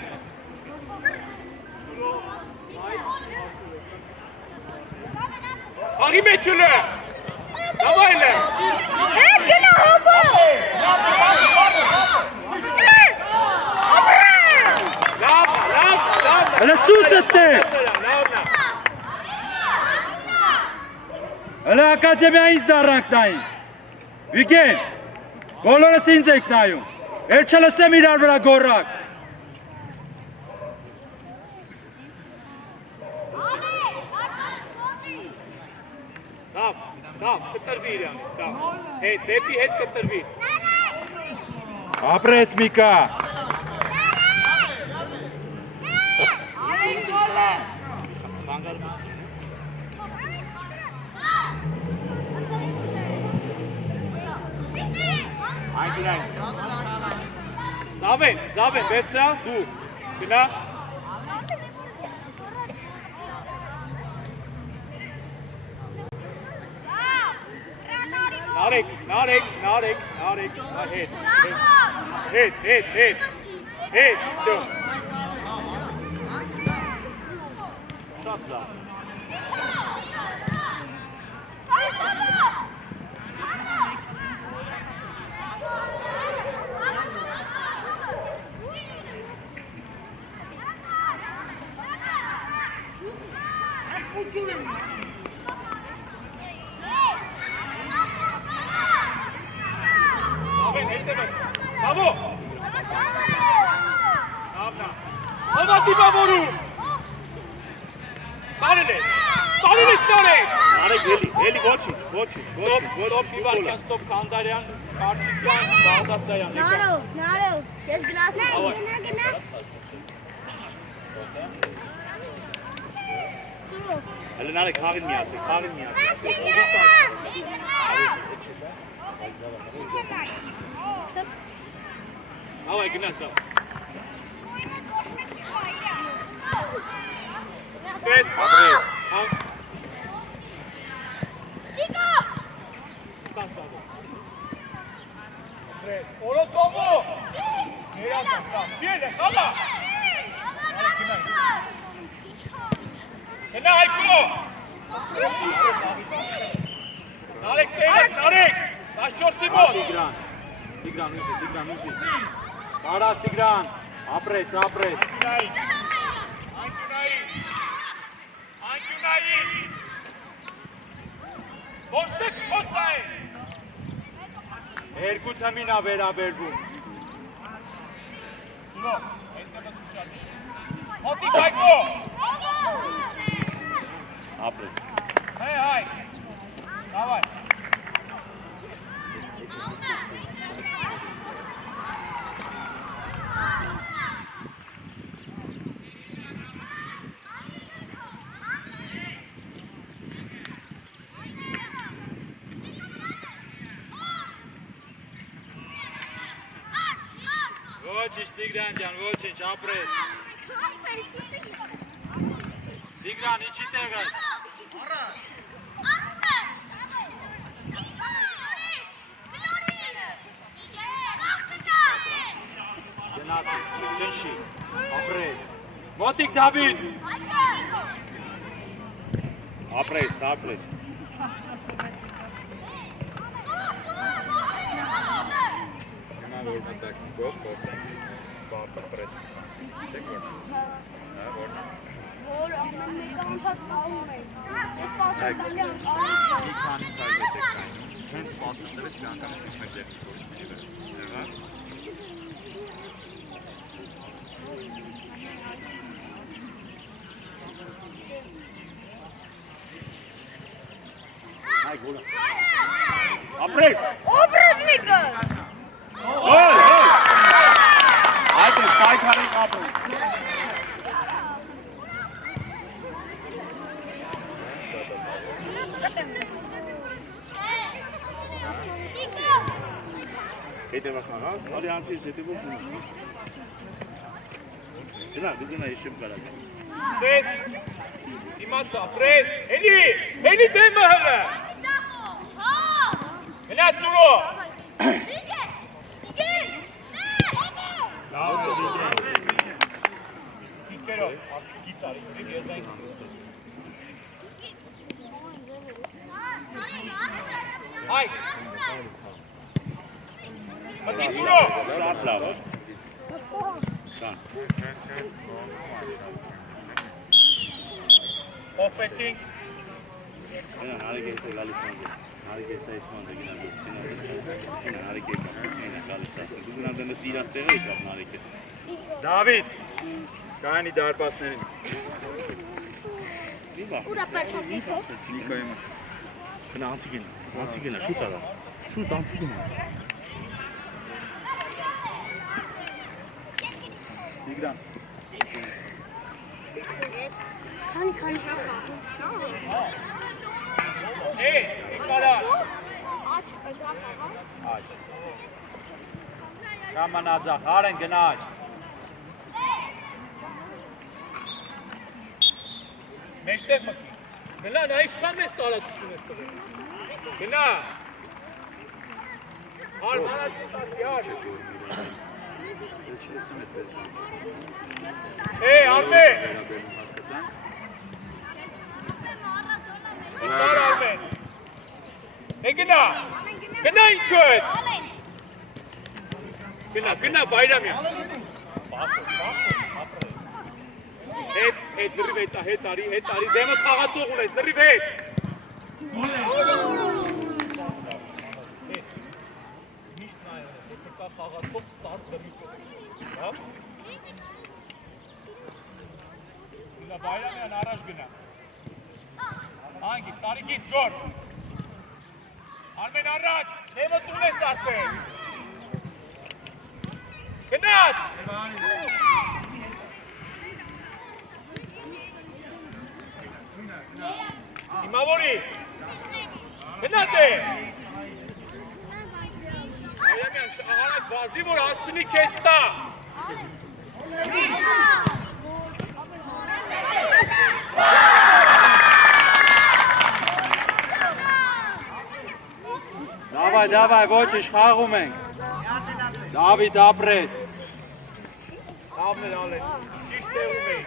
Աղի մեջ ուլը։ Դավայլը։ Հետ գնա հոբո։ Չէ։ Ապրես։ Լավ։ Հələ սուսը տեղ։ Լավնա։ Հələ ակադեմիայից դառանք նային։ Վիգեն, բոլորս ինձ եք նայում։ Էլ չլսեմ իրար վրա գոռակ։ Դավ, կտրվի իրանից, դավ։ Հետ, դեպի հետ կտրվի։ Ապրես Միկա։ Զավեն, բեցրա, դու, գնա։ Նարեք, հետ, всё։ Շատ լավ։ Զավեն, հետևը։ Բավո։ Լավնա։ Ո՞վ դիպավորում։ Բարել ես նարեք։ Նարեք էլի ոչի։ Ստոպ, Իվարկյան, ստոպ, Կանդարյան, Կարճիկյան, Բաղդասարյան։ Նարով, ես գնացի։ Գնա։ Հələ նարեք խաղին միացեք։ Հավայ, գնաց դավ։ Սպես, Ապրես։ Ստաս դավո։ Օրո տովո։ Երազան, ստաս, ելը, խաղա։ Գնա այկո։ Նարեք, նարեք, 14-ի մոտ։ Տիգրան ուզի։ Կարաս Տիգրան, ապրես։ Անկյունայի։ Ոչ թե չխոսա է։ Երկու թմին ա վերաբերվում։ Սունո, այստեղը դու շատ ես։ Հոտիկ այկո։ Ապրես։ Հայ, դավայ։ Ոչինչ Տիգրան ջան, ոչինչ, ապրես։ Տիգրան, իջի տեղը։ Գնացի, ճնշի, ապրես։ Մոտիկ Դավիթ։ Ապրես, ապրես։ Որ մտակ գող գործենք, բարձր պրես։ Դեք որ։ Որն է։ Որ ամեն մեկը անցած պահում է։ Ես պասում տալի Մի քանի քայլ եք կային։ Հենց պասը տվեց կանգանեց մեկ դեպի պոլիսների վրա։ Հայ գոլը։ Ապրեք։ Օբրոս միկս։ Այդ է պայքարի կապը։ Հետևա խաղա, արի անցիս հետևում կունում։ Գնա, դու գնա իշեմ կարագա։ Պրես, իմացա, պրես, հելի դեմը հղը։ Գնա ծուրո։ Իկերով, արկիկից արի, ես այն կծստեց։ Հայ։ Մտի ծուրո։ Շատ լավ։ Հոպեցինք։ Նարեկ ես է գալիս անդ, նարեկ ես է իպանդ է գնալու, նարեկ եկավ, գալիս է, դու գնան դնստ իրաց տեղը եկավ նարեկ է։ Դավիթ, կայանի դարպասներին։ Ուրա պարշակիքով։ Նիկայում է։ Գնա անցի գնա, շուտ արա, շուտ անցի գնա։ Տիգրան։ Քանի Եկարա։ Աչ կզապաղա։ Այ։ Կամանաձախ, հարեն գնաչ։ Մեջտեղ մկի։ Գնա, նա ինչքան մեզ տարածություն ես տվել։ Գնա։ Արմանատի Արմեն։ Սար Արմեն։ Գնա։ Գնա ինքդ։ Գնա Բայրամյան։ Պասը, ապրել։ Հետ լրիվ հետ արի, դեմը խաղացող ունես, լրիվ հետ։ Միշտ նայել ես, եթե կա խաղացող ստարտ լրիվ հետ։ Գնա Բայրամյան առաջ գնա։ Հանգիստ, տարիքից գոր։ Արմեն առաջ, դեմը տուն ես արդեն։ Գնաց։ Իմավորի։ Գնաց է։ Այամյան շաղանակ բազի, որ հասցնի կեզ տա։ Դավայ, ոչինչ, խաղում ենք։ Դավիթ, ապրես։ Լավն էր ալեն, ճիշտ տեղում էի։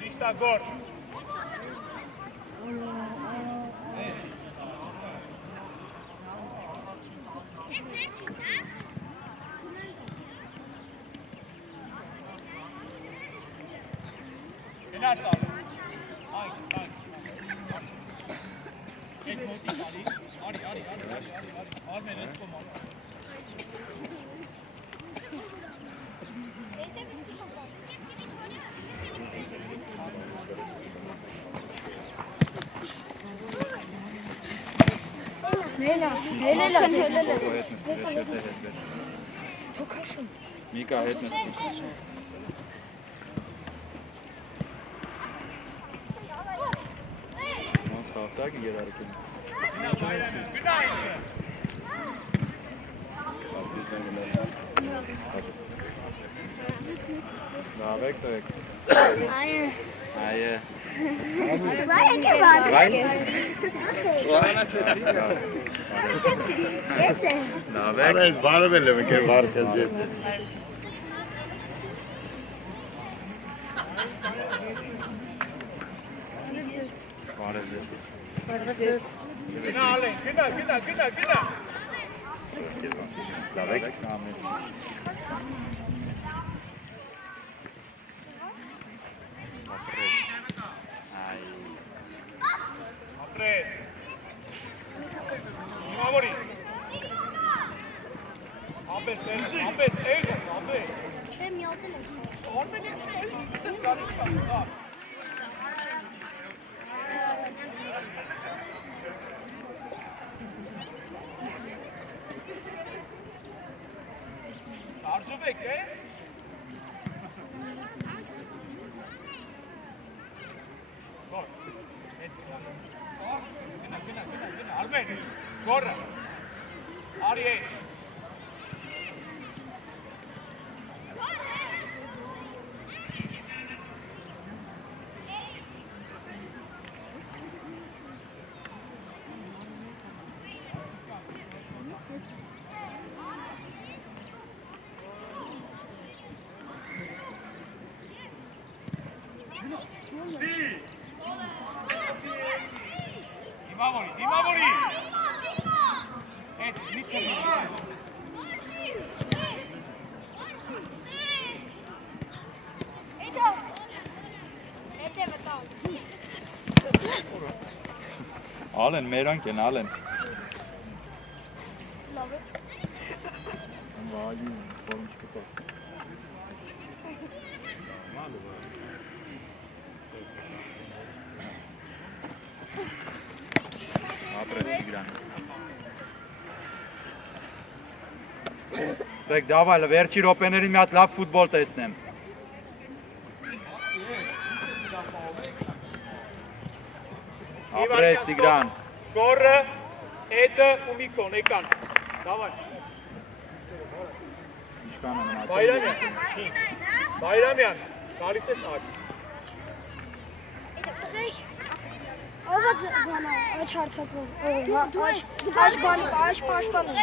Ճիշտ ագոր։ Գնաց ալեն։ Այդ մոտիկ արի, արի, արմեն ես կոմ ալա։ Հելելա։ Հետ նստի, շետ է հետ բեր։ Միկա հետ նստի։ Ոնց խաղացակ երարք են։ Գնա ինքը։ Դավեք տեք։ Այո։ Այե։ Բայց է բան։ Ես եմ։ Դավեք։ Արես բարվել եմ եկել վարկես ետես։ Բարև ձեզ։ Գնա ալեն, գնա։ Դավեք կամեր։ Այ Ապրես։ Մավորի։ Ապես, ապես։ Չէ, մի հատ էլ եմ։ Արմենի էլի գալիս է։ Արժվեք է։ Գնա, Արմեն, գորը, արի է։ Դիմավորի։ Այդ միտքը։ Ալեն, մերանք են, ալեն։ Վայի, որում չկտա։ Ապրես Տիգրան։ Դեք դավայ, վերջի րոպեների մի հատ լավ ֆուտբոլ տեսնեմ։ Ապրես Տիգրան։ Գորը, Էդը ու Միկոն եկան։ Դավայ։ Ինչքան են Բայրամյան, գալիս ես աջ։ Ո՞վ է բանա, աչ հարցակում։ Աչ բանի, աչ պաշտպանում։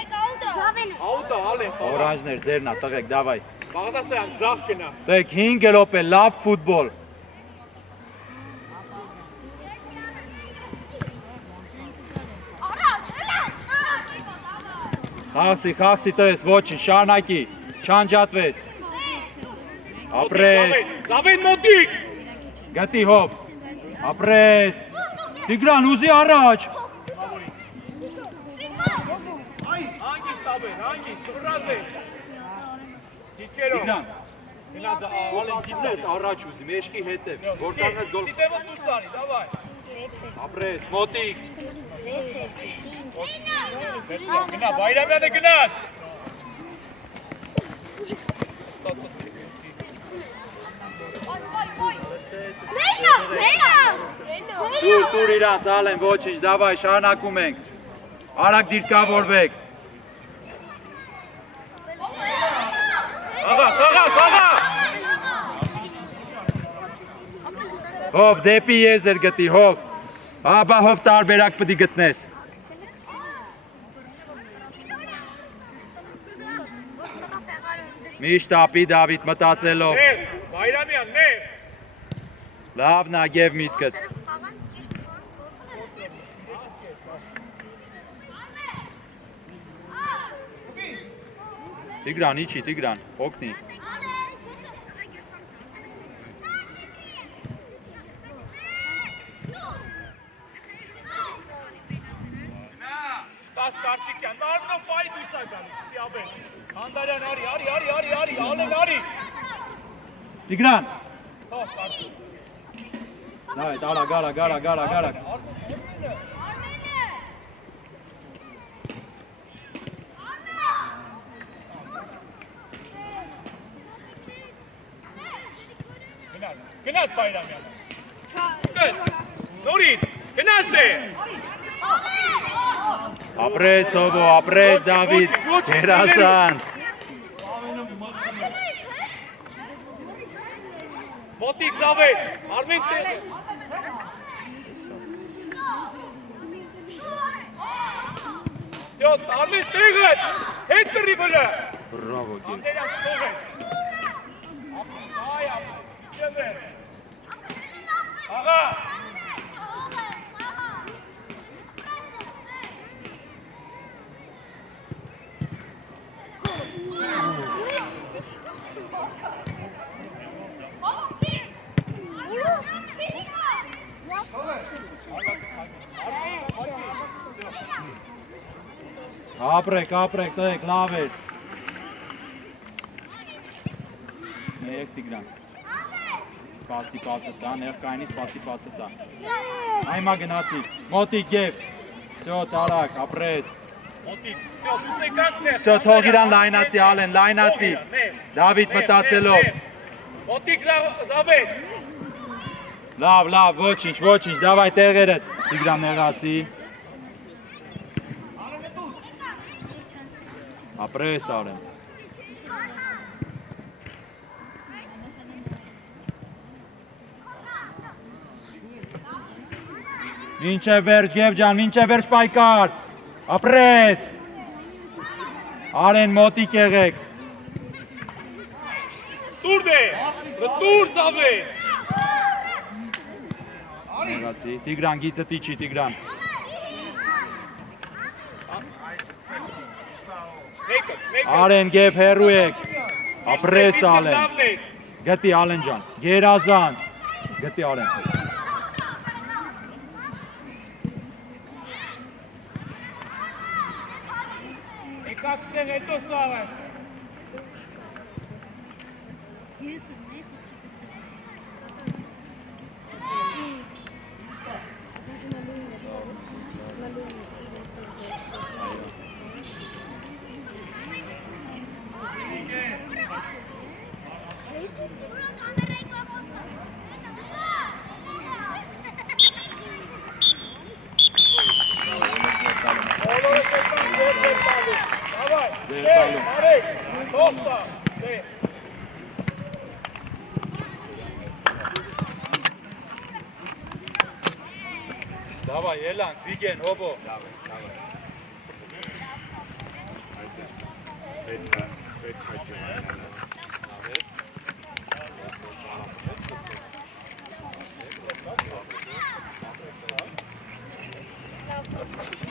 Աուտա, ալեն, Օրանջներ, ձերնա, տղեկ, դավայ։ Բաղդասարյան, ձախ գնա։ Դեք 5 րոպե լավ ֆուտբոլ։ Խաղցի տես, ոչին, շարնակի, չանջատվես։ Ապրես, Լավեն մոտիկ։ գտի հով, ապրես, Տիգրան ուզի առաջ։ Հանգիստ տավեն, հանգիստ, սուրազ է։ Հիկերով։ Տիգրան, ալեն կիծես առաջ ուզի, մեշկի հետև, որ կանես գոլ։ Սիտևը տուսանի, դավայ։ Ապրես, մոտիկ։ Գնա, Բայրամյանը գնաց։ Դուր իրանց, ալեն, ոչինչ, դավայ, շարնակում ենք։ Արագ դիրկավորվեք։ Խաղա։ Հով, դեպի եզր գտի, հով։ Աբա հով տարբերակ պտի գտնես։ Միշտ ապի Դավիթ մտածելով։ Ներ, Բայրամյան, ներ։ Լավ նագև միտքդ։ Տիգրան, իչի, Տիգրան, օգնի։ Տաս կարճիկյան, նարնով պայի դույսա գալիս, սի աբեն։ Հանդարյան, արի, ալեն, արի։ Տիգրան։ Հով, կարճիկ։ Նայ, գարա։ Գնաց Բայրամյան։ Նորից, գնաց դե։ Ապրես Հովո, ապրես Դավիթ, երազանց։ Մոտիկ Զավեթ, Արմեն տեղը։ Всё, Արմեն տեղը, հետ կռի վրա։ Բրավո գիլ։ Անդերյան չթողես։ Այ, չևեր։ Աղա։ Ապրեք, տեք, լավ էր։ Մեկ Տիգրան։ Սպասի պասը տա, ներկայինի սպասի պասը տա։ Այմա գնացի, մոտիկ եվ։ Всё, տարակ, ապրես։ Մոտիկ, всё, դուս եկաք նեղ։ Всё, թող իրան լայնացի, Ալեն, լայնացի։ Դավիթ մտածելով։ Մոտիկ Զավեթ։ Լավ, ոչինչ, դավայ տեղերդ։ Տիգրան նեղացի։ Ապրես Ալեն։ Մինչև վերջ Գև ջան, մինչև վերջ պայքար։ Ապրես։ Ալեն մոտիկ եղեք։ Սուրդ է, տուր Զավեթ։ Նեղացի, Տիգրան, գիծը տիչի, Տիգրան։ Ալեն Գև հեռու եք։ Ապրես Ալեն։ Գտի Ալեն ջան, գերազանց։ Գտի Ալեն։ Եկաք ստեղ հետո սաղը։ Դավայ, ելանք, Վիգեն, Հովո։ Պետք է ջանք։